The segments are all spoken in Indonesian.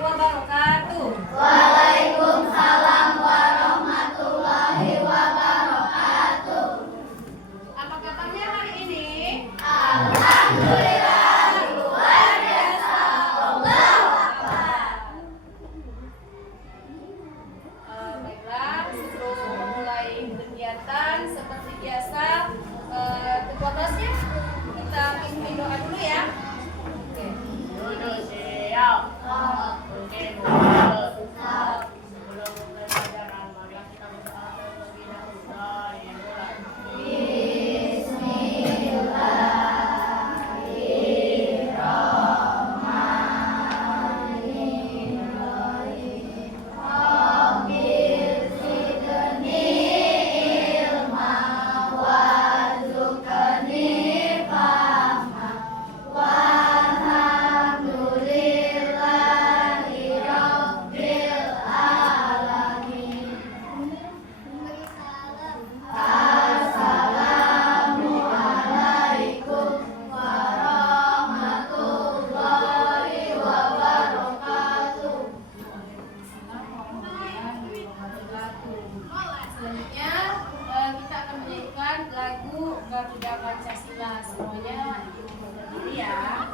wabarakatuh. Waalaikumsalam warahmatullahi wabarakatuh. Apa kabarnya hari ini? Alhamdulillah luar biasa. Allahu Akbar. Baiklah, sebelum memulai kegiatan seperti biasa, ketua kelasnya kita pimpin doa dulu ya. Oke. Duduk siap. Oke, sebelum mulai pelajaran, mari kita berdoa terlebih dahulu. Selanjutnya kita akan menyanyikan lagu Garuda Pancasila. Semuanya berdiri ya.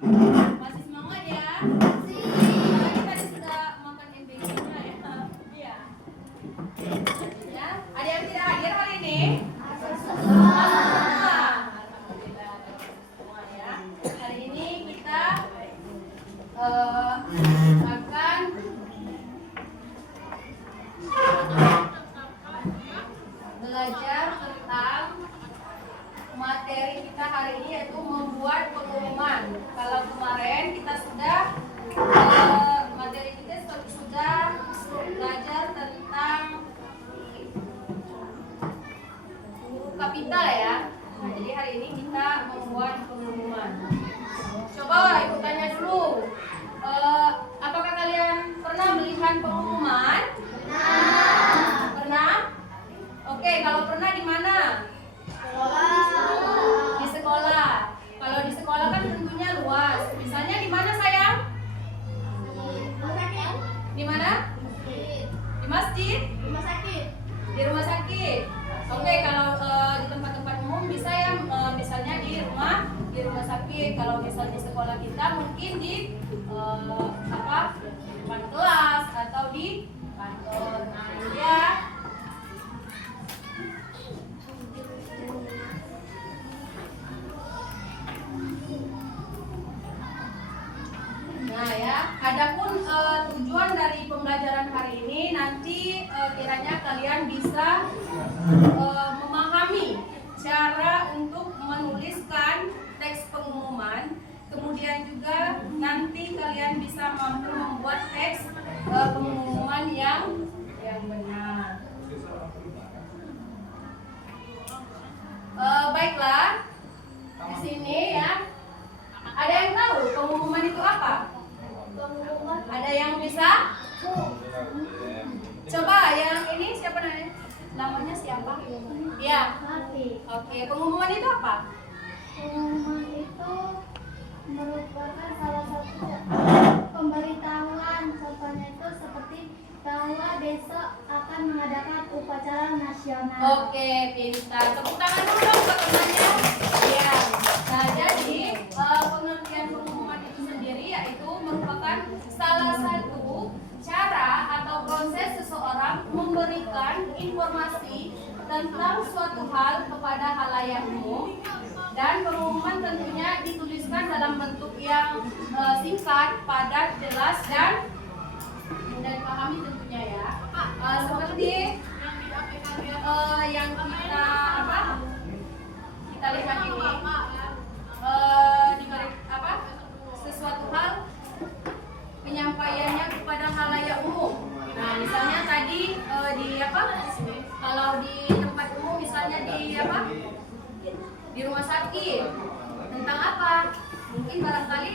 Masih semangat ya? Kita tadi sudah makan MBG-nya ya? Iya. Selanjutnya, ada yang tidak hadir hari ini? Alhamdulillah semua ya. Hari ini kita akan belajar tentang materi kita hari ini, yaitu membuat pengumuman. Kalau kemarin kita sudah materi kita sudah belajar tentang huruf kapital ya. Nah, jadi hari ini kita membuat pengumuman. Coba ibu tanya dulu, apakah kalian pernah melihat pengumuman? Pernah? Oke, kalau pernah di mana? Di sekolah. Kalau di sekolah kan tentunya luas. Misalnya di mana sayang? Di mana? Di masjid? Di rumah sakit. Oke, kalau di tempat-tempat umum bisa ya, misalnya di rumah sakit. Kalau misalnya di sekolah kita mungkin di depan kelas atau di kantor. Nah, ya. Nah ya, adapun tujuan dari pembelajaran hari ini nanti kiranya kalian bisa memahami cara untuk menuliskan teks pengumuman, kemudian juga nanti kalian bisa mampu membuat teks pengumuman yang benar. Baiklah, di sini ya. Ada yang tahu pengumuman itu apa? Ada yang bisa? Coba yang ini siapa namanya? Namanya siapa? Ya. Oke, pengumuman itu apa? Pengumuman itu merupakan salah satu pemberitahuan. Contohnya itu seperti bahwa besok akan mengadakan upacara nasional. Oke, pintar. Tepuk tangan dulu dong buat temannya. Ya. Nah, jadi pengertian pengumuman itu sendiri yaitu merupakan salah satu cara atau proses seseorang memberikan informasi tentang suatu hal kepada halayak umum, dan pengumuman tentunya dituliskan dalam bentuk yang singkat, padat, jelas, dan mudah dipahami tentunya ya. Seperti yang kita lihat ini, sesuatu hal penyampaiannya kepada halayak umum. Nah, misalnya tadi kalau di tempat umum, misalnya di rumah sakit, tentang apa? Mungkin barangkali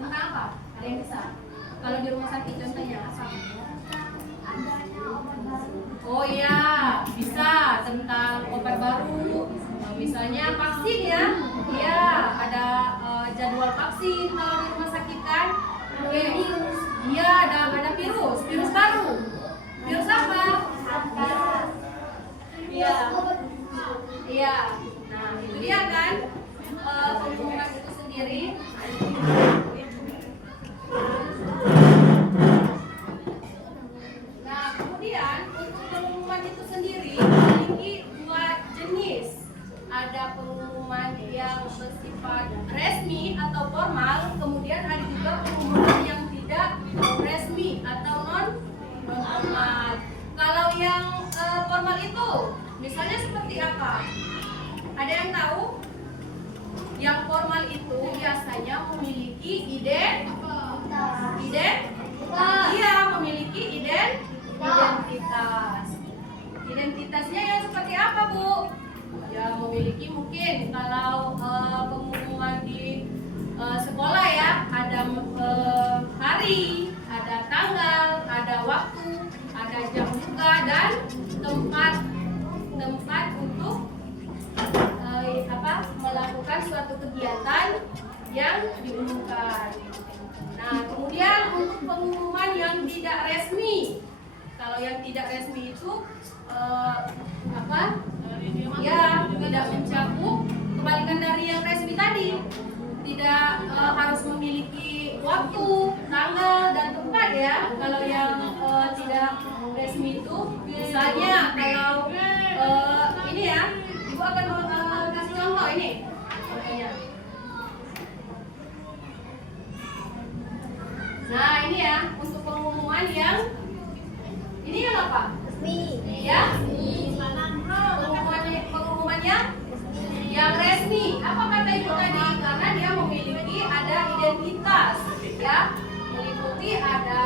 tentang apa? Ada yang bisa? Kalau di rumah sakit contohnya apa? Oh ya, bisa tentang obat baru. Misalnya vaksin ya. Iya, ada jadwal vaksin kalau di rumah sakit kan. Virus. Iya, ada virus baru. Virus apa? Iya. Iya. Nah, itu dia kan pengumuman itu sendiri. Nah, kemudian untuk pengumuman itu sendiri memiliki dua jenis. Ada pengumuman yang bersifat resmi atau formal, kemudian ada juga pengumuman yang tidak resmi atau non formal. Kalau yang formal itu misalnya seperti apa? Ada yang tahu? Yang formal itu biasanya memiliki memiliki identitas. Identitasnya yang seperti apa, Bu? Ya, memiliki mungkin kalau pengumuman di sekolah ya, ada hari, ada tanggal, ada waktu, ada jam buka, dan tempat untuk melakukan suatu kegiatan yang diumumkan. Nah, kemudian untuk pengumuman yang tidak resmi, kalau yang tidak resmi itu ya tidak mencakup, kebalikan dari yang resmi tadi, tidak harus memiliki waktu, tanggal, dan tempat ya. Kalau yang tidak resmi itu, misalnya kalau ini ya, Ibu akan kasih contoh ini. Contohnya. Nah, ini ya untuk pengumuman yang ini yang apa? Resmi. Ya. Pengumuman yang resmi. Apa kata Ibu tadi? Karena dia memiliki ada identitas, ya. Meliputi ada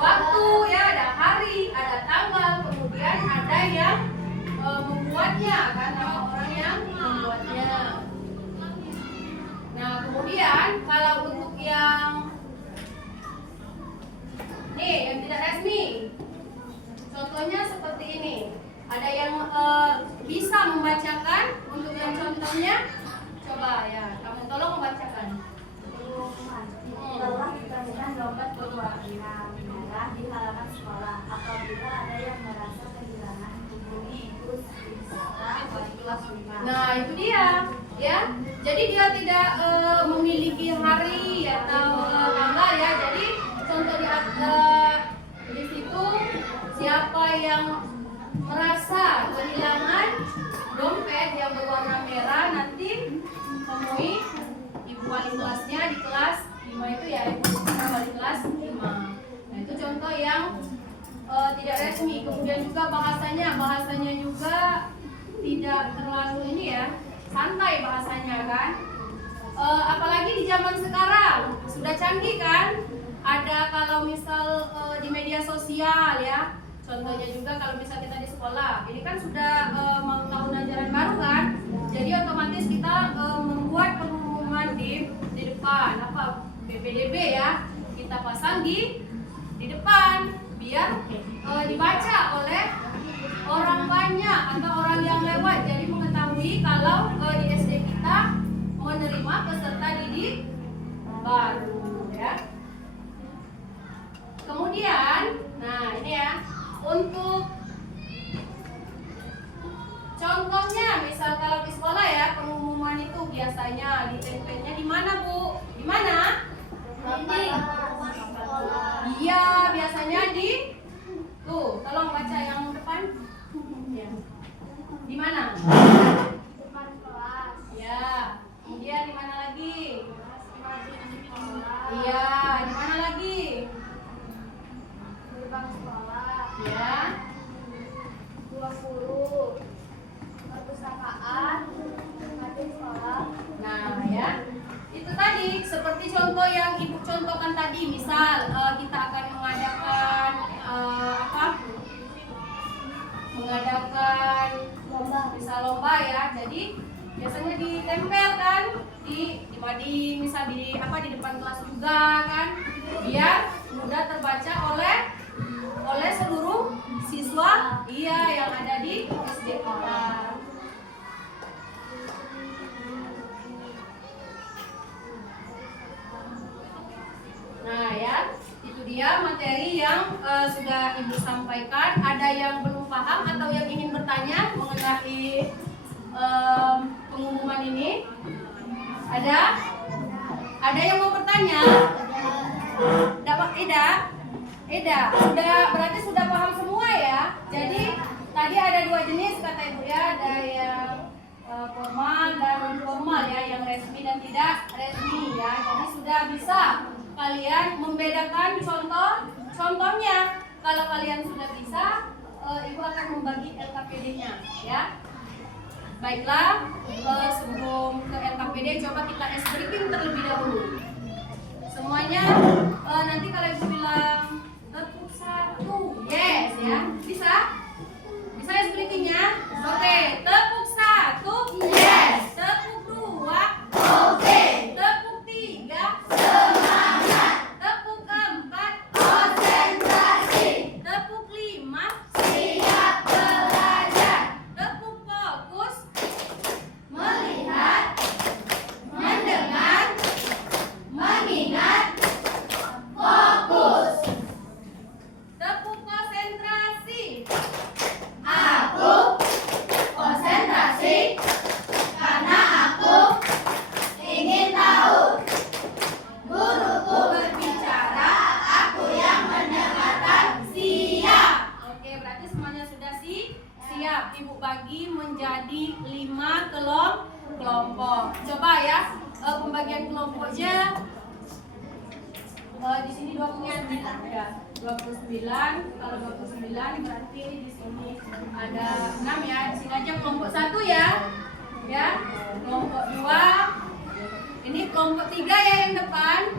waktu, ya, ada hari, ada tanggal, kemudian ada yang membuatnya, kan, nama orang yang membuatnya. Nah, kemudian kalau untuk yang yang tidak resmi, contohnya seperti ini. Ada yang bisa membacakan untuk yang contohnya? Coba ya, kamu tolong membacakan. Telah ditemukan dompet berwarna merah di halaman sekolah. Apabila ada yang merasa kehilangan, hubungi ibu wisata wali kelas 5. Nah, itu dia, ya. Jadi dia tidak memiliki hari atau tanggal ya. Jadi contoh di situ, siapa yang merasa kehilangan dompet yang berwarna merah nanti temui ibu wali kelasnya di kelas 5 itu ya, ibu wali kelas 5. Nah, itu contoh yang tidak resmi. Kemudian juga bahasanya juga tidak terlalu ini ya, santai bahasanya kan. Apalagi di zaman sekarang sudah canggih kan. Ada kalau misal di media sosial ya. Contohnya juga kalau misal kita di sekolah, ini kan sudah mau tahun ajaran baru kan. Jadi otomatis kita membuat pengumuman di depan, apa PPDB ya. Kita pasang di depan biar dibaca oleh orang banyak atau orang yang lewat. Jadi mengetahui kalau di SD kita menerima peserta didik baru ya. Kemudian, nah ini ya, untuk contohnya misal kalau di sekolah ya, pengumuman itu biasanya di template-nya di mana, Bu? Di mana? Di Iya, di mana lagi? Gerbang sekolah. Ya. 20. Perpustakaan. Kantin sekolah. Nah, ya. Itu tadi seperti contoh yang Ibu contohkan tadi. Misal kita akan mengadakan mengadakan lomba ya. Jadi biasanya ditempel kan di mading, misal di depan kelas juga kan, biar mudah terbaca oleh seluruh siswa yang ada di SD kita. Nah ya, itu dia materi yang sudah Ibu sampaikan. Ada yang belum paham atau yang ingin bertanya mengenai pengumuman ini? Ada yang mau bertanya? Eda, berarti sudah paham semua ya. Jadi tadi ada 2 jenis kata Ibu ya, ada yang formal dan non formal ya, yang resmi dan tidak resmi ya. Jadi sudah bisa kalian membedakan contohnya. Kalau kalian sudah bisa, Ibu akan membagi LKPD-nya ya. Baiklah, sebelum ke LKPD coba kita ice breaking terlebih dahulu. Semuanya nanti kalau Ibu bilang tepuk 1, yes ya. Bisa? Bisa ice breakingnya? Oke, tepuk 1, yes. Tepuk 2, oke. Tepuk 3, semangat. Tepuk 4, konsentrasi. Tepuk 5, siap belajar. Tepuk fokus, melihat, mendengar, mengingat, fokus. Tepuk konsentrasi. Aku konsentrasi karena aku ingin tahu. Guruku berbicara, aku yang mendengarkan. Siap. Oke, berarti semuanya sudah siap. Ibu bagi menjadi 5 kelompok. Coba ya, pembagian kelompoknya di sini 29 ya. 29, kalau 29 berarti di sini ada 6 ya. Di sini aja kelompok 1 ya. Ya. Kelompok 2. Ini kelompok 3 ya yang depan.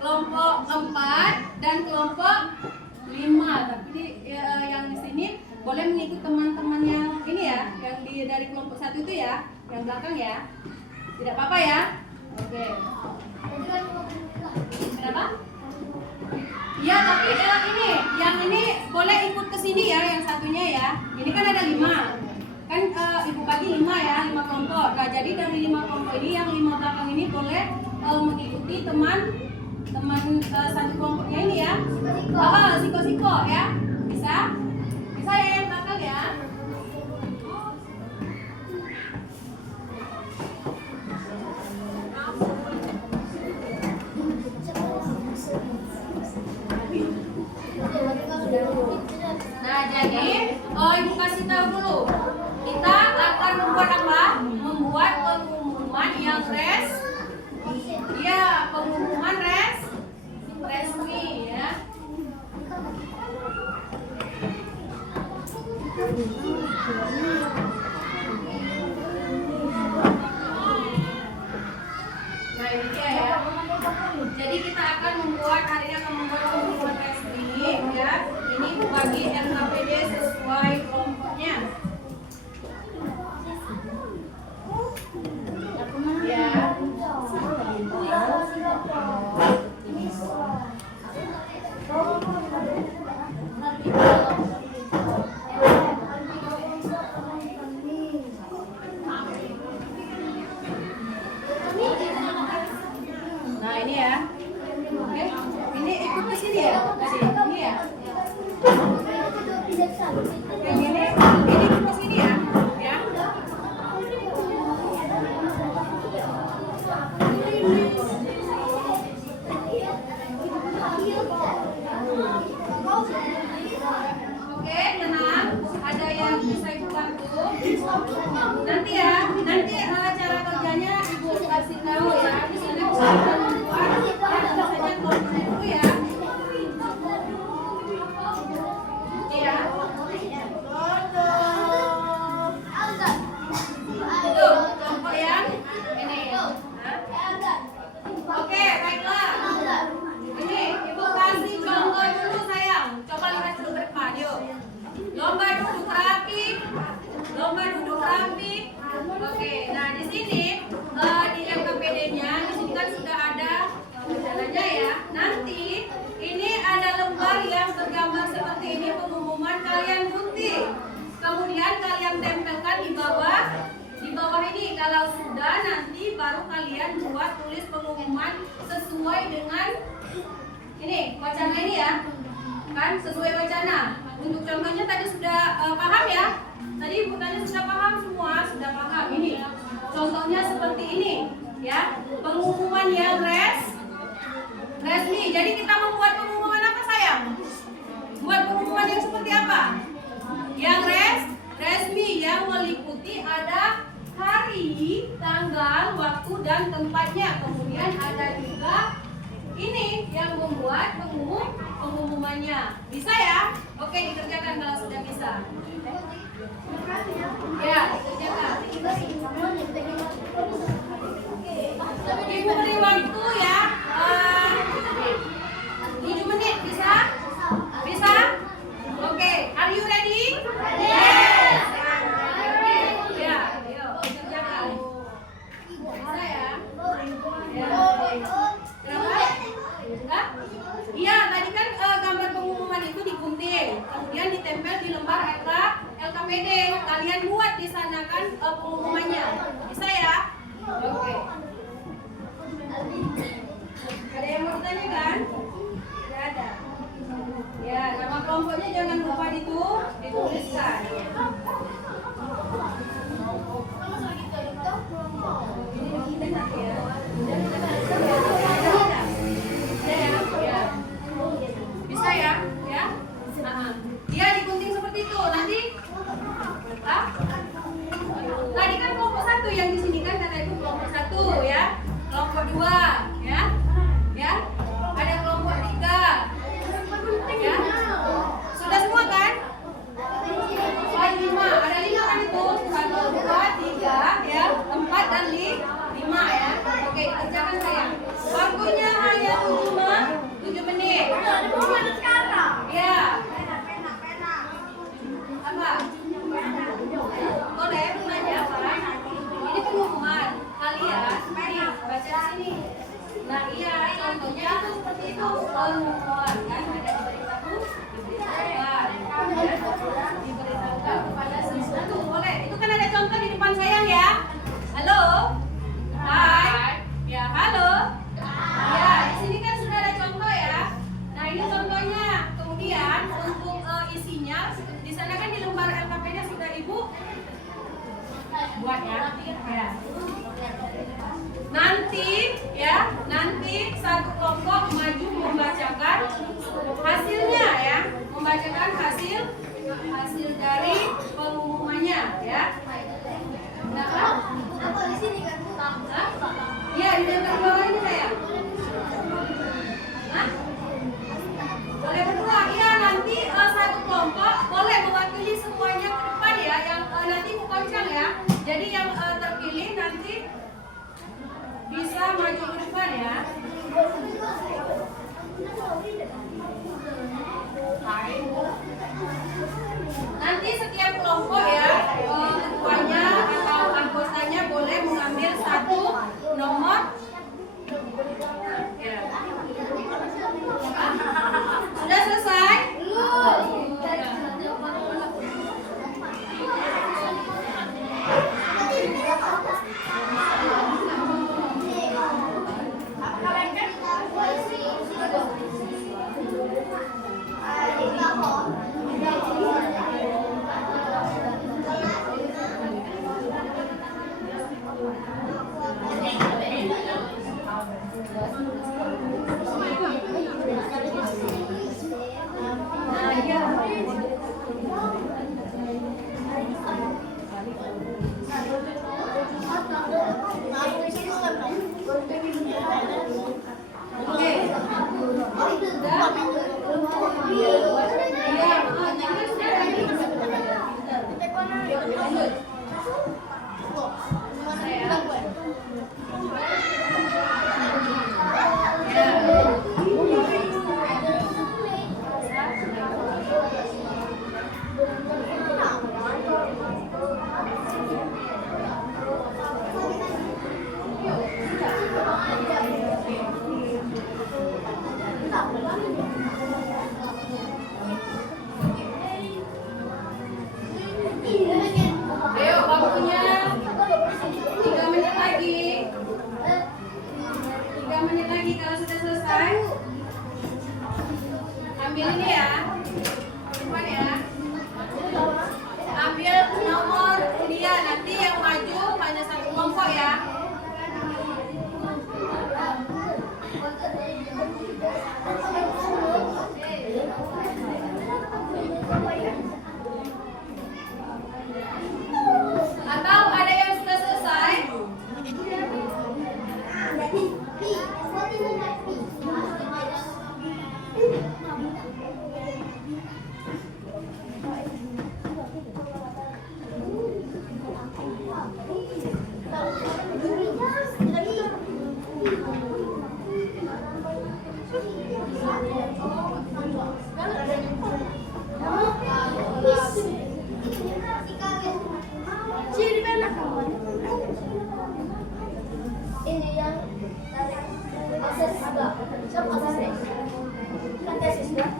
Kelompok 4 dan kelompok 5. Tapi yang di sini boleh mengikut teman-teman yang ini ya, yang dari kelompok 1 itu ya, yang belakang ya. Tidak apa-apa ya. Oke. Kenapa? Iya, tapi yang ini boleh ikut ke sini ya, yang satunya ya. Ini kan ada 5. Kan Ibu bagi 5 ya, 5 kelompok. Nah, jadi dari 5 kelompok ini yang 5 belakang ini boleh mengikuti teman satu kelompoknya ini ya. Siko ya. Bisa? Bisa ya yang belakang ya. Nah, jadi Ibu kasih tahu dulu. Kita akan membuat apa? Membuat pengumuman yang pengumuman resmi ya. Nah, ini dia ya. Jadi kita akan membuat pengumuman resmi ya. Ini bagi LKPD sesuai kelompoknya. Ya. Nah, ini ya. Oke. Ini ikut ke sini ya. Tadi ini ya. Yang ini ikut ke sini ya. Ya. Oke, tenang. Ada yang bisa Ibu bantu. Nanti ya, cara kerjanya Ibu kasih tahu ya. Di sini bisa membuat Ini ibu kasih contoh dulu sayang. Coba lihat dulu ke depan yuk. Lomba duduk rapi. Lomba duduk rapi. Oke, nah di sini di LKPD-nya di sini kan sudah ada jalannya ya. Nanti ini ada lembar yang bergambar seperti ini pengumuman kalian gunting. Kemudian kalian tempelkan di bawah ini. Kalau sudah nanti baru kalian buat tulis pengumuman sesuai dengan ini wacana ini ya. Kan sesuai wacana. Untuk contohnya tadi sudah paham ya? Tadi ibu tanya sudah paham semua, sudah paham ini. Contohnya seperti ini ya. Pengumuman yang resmi. Jadi kita membuat pengumuman apa sayang? Buat pengumuman yang seperti apa? Yang resmi yang meliputi ada hari, tanggal, waktu dan tempatnya. Kemudian ada juga ini yang membuat pengumumannya. Bisa ya? Oke, dikerjakan kalau sudah bisa. Ya, dikerjakan. Ibu beri waktu ya 7 menit, bisa? Bisa? Oke, are you ready? Yes! Ya, yuk, dikerjakan. Bisa ya? Ya. Enggak? Iya, tadi kan gambar pengumuman itu digunting, kemudian ditempel di lembar LKPD. Kalian buat di sana kan pengumumannya. Bisa ya? Oke. Ada yang mau tanya kan? Tidak ada. Ya, nama kelompoknya jangan lupa dituliskan. Bisa ya? Ya? Dia digunting seperti itu. Nanti tadi kan kelompok 1 yang di sini kan kata itu kelompok 1 ya. Kelompok 2 ya. Ya? Ada kelompok 3. Ya? Sudah semua kan? 5. Ada 5 kan itu? 1, 2, 3 ya. 4 dan 5 ya. Oke, kerjakan sayang. Waktunya hanya 7 menit. Ya. Apa? Boleh nanya apa? Ini pengumuman. Kalian nih baca sini. Nah iya, contohnya tuh seperti itu. Pengumuman kan ada diberitahukan kepada sesuatu. Boleh. Itu kan ada contoh di depan sayang ya. Halo. Hai. Ya, halo. Ya, di sini kan sudah ada contoh ya. Nah, ini contohnya. Kemudian untuk isinya di sana kan di lembar LKP-nya sudah Ibu buat ya. Ya. Nanti satu kelompok maju membacakan hasilnya ya. Membacakan hasil dari pengumumannya ya. Nah, Apa di sini kan? iya, di depan bawah ini saya. Hah? Boleh berdua, iya nanti satu kelompok boleh mewakili semuanya ke depan ya. Yang nanti mukoncang ya. Jadi yang terpilih nanti bisa maju ke depan ya. Nanti setiap kelompok ya, ketuanya atau anggotanya boleh mengambil satu nomor. Ya. Sudah selesai? Ambil ini ya. Simpan ya. Ambil nomor undian. Nanti yang maju hanya satu kelompok ya. Atau ada yang sudah selesai? Ini yang akses siapa aksesnya? Kan tesis ya?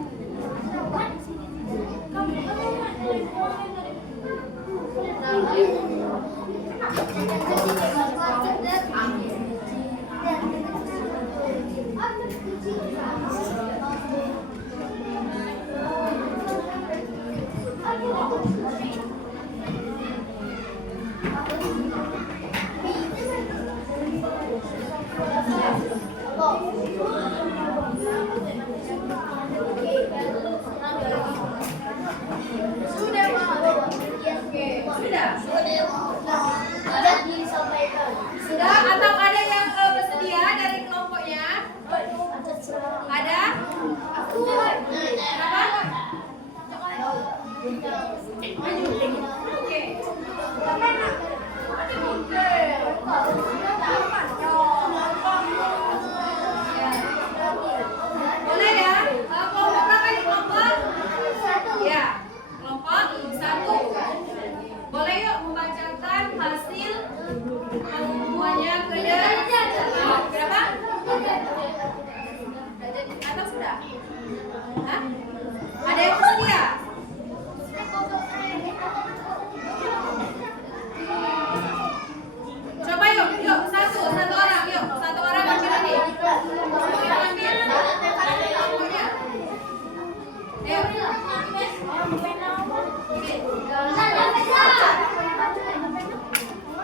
Sudah, Sudah disampaikan. Sudah atau ada yang bersedia dari kelompoknya? Ada? Kenapa? Maju. Oke. Boleh ya? Kelompok berapa nih kelompok? Ya, kelompok 1. Boleh yuk membacakan hasil semuanya ke berapa? Atau sudah? Hah? Ada yang bersedia? Coba yuk, satu orang, satu orang ambil ini. Kita ambil kelompoknya. Ayo.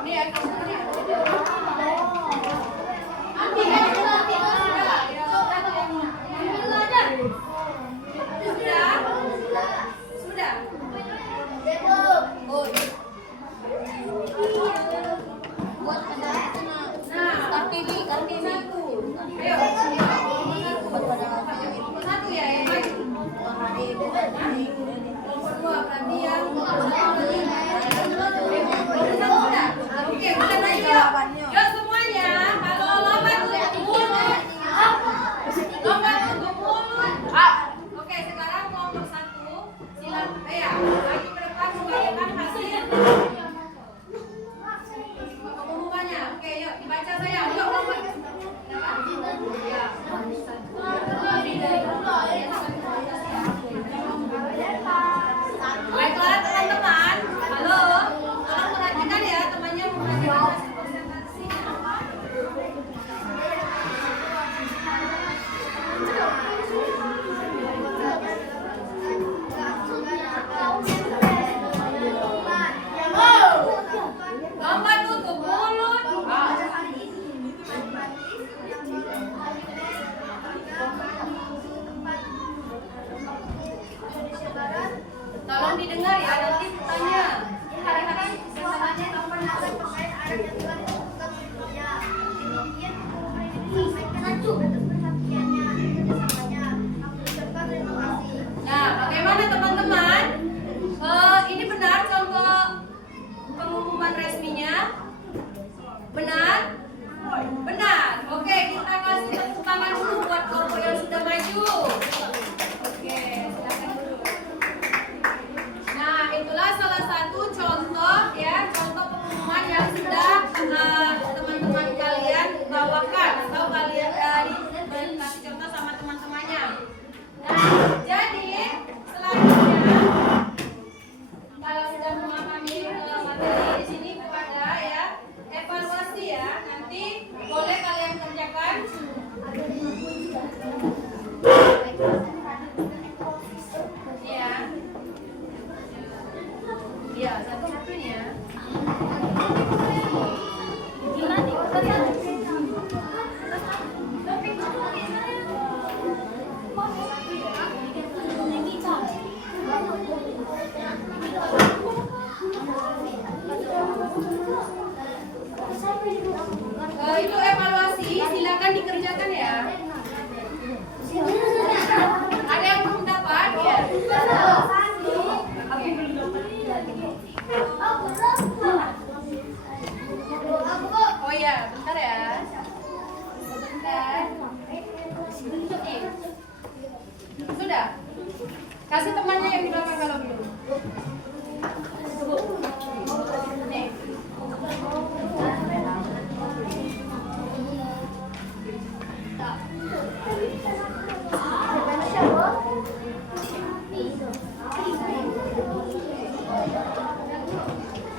Ini ya, ambil.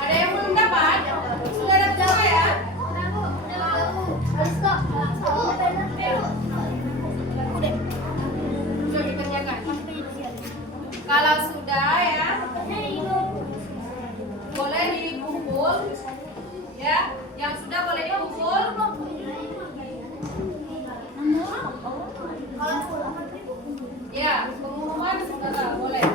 Ada yang belum dapat? Sudah dapat semua ya? Sudah dikerjakan. Kalau sudah ya, boleh dikumpul. Ya, yang sudah boleh dikumpul. Ya, pengumuman sudah boleh.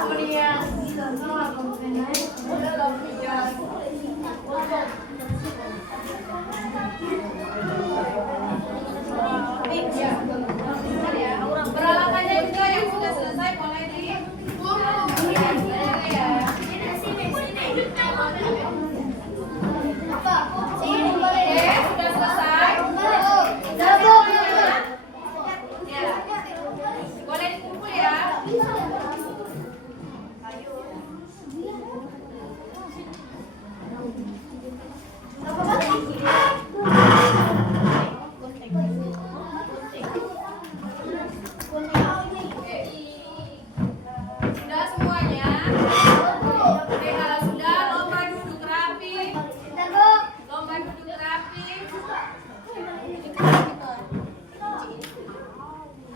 Ya. Peralatannya juga yang sudah selesai boleh di ya. Sudah selesai. Ya. Boleh dikumpul ya. Sudah semuanya. Oke, kalau sudah lomba duduk rapi. Lomba duduk rapi.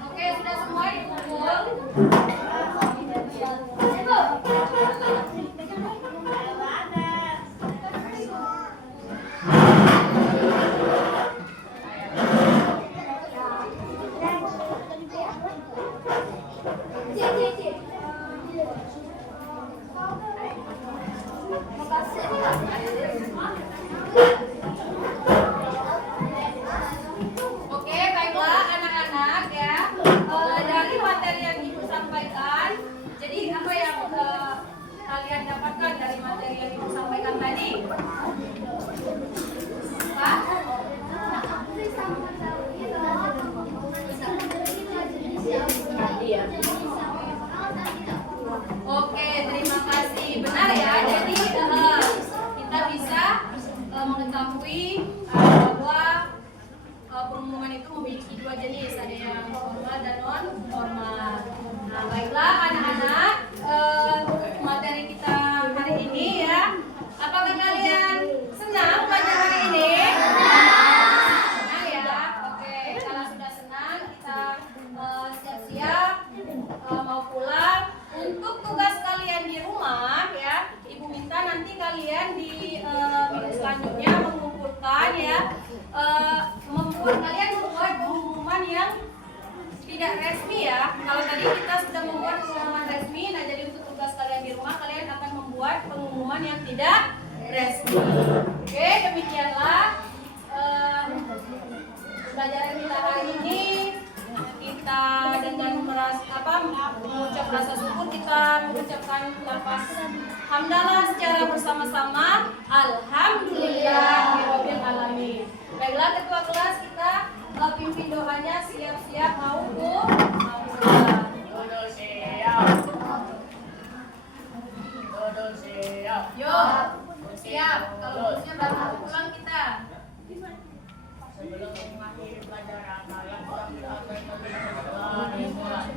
Oke, sudah semua dikumpul. Oke, baiklah anak-anak ya. Dari materi yang Ibu sampaikan, jadi apa yang kalian dapatkan dari materi yang Ibu sampaikan tadi? Pak? Oke, terima kasih. Benar ya. Jadi kita bisa mengetahui bahwa pengumuman itu memiliki dua jenis, ada yang formal dan non formal. Nah, baiklah anak-anak, materi kita hari ini ya. Apakah kalian senang belajar hari ini? Senang ya. Oke, kalau sudah senang kita siap-siap mau pulang. Untuk tugas kalian di rumah ya, Ibu minta nanti kalian di minggu selanjutnya mengumpulkan ya, kalian membuat pengumuman yang tidak resmi ya. Kalau tadi kita sudah membuat pengumuman resmi, nah jadi untuk tugas kalian di rumah kalian akan membuat pengumuman yang tidak resmi. Oke, demikianlah pelajaran kita hari ini. Kita dengan mengucap rasa syukur, kita mengucapkan lafaz hamdalah secara bersama-sama. Alhamdulillahirabbil alamin. Baiklah ketua kelas, kita pimpin doanya, siap-siap mau pulang. Dodol siap. Dodol siap. Yuk, siap. Kalau lulusnya berapa pulang kita? Sebelum mengakhiri pelajaran, kalian sudah berdoa dimulai.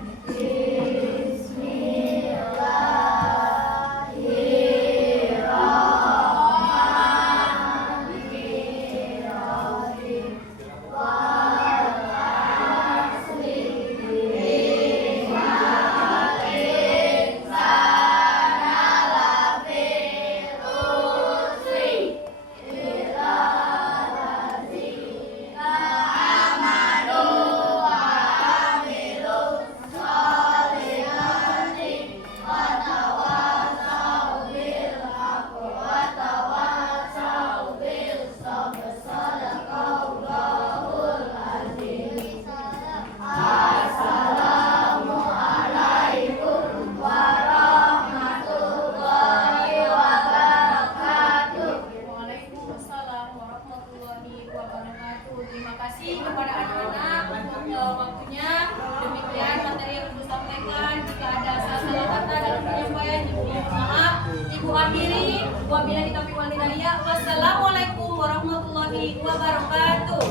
kasih kepada anak-anak untuk waktunya. Demikian materi yang Ibu sampaikan. Jika ada salah-salah kata dalam penyampaian, Ibu mohon maaf. Ibu akhiri. Wabillahi taufiq wal hidayah. Wassalamualaikum warahmatullahi wabarakatuh.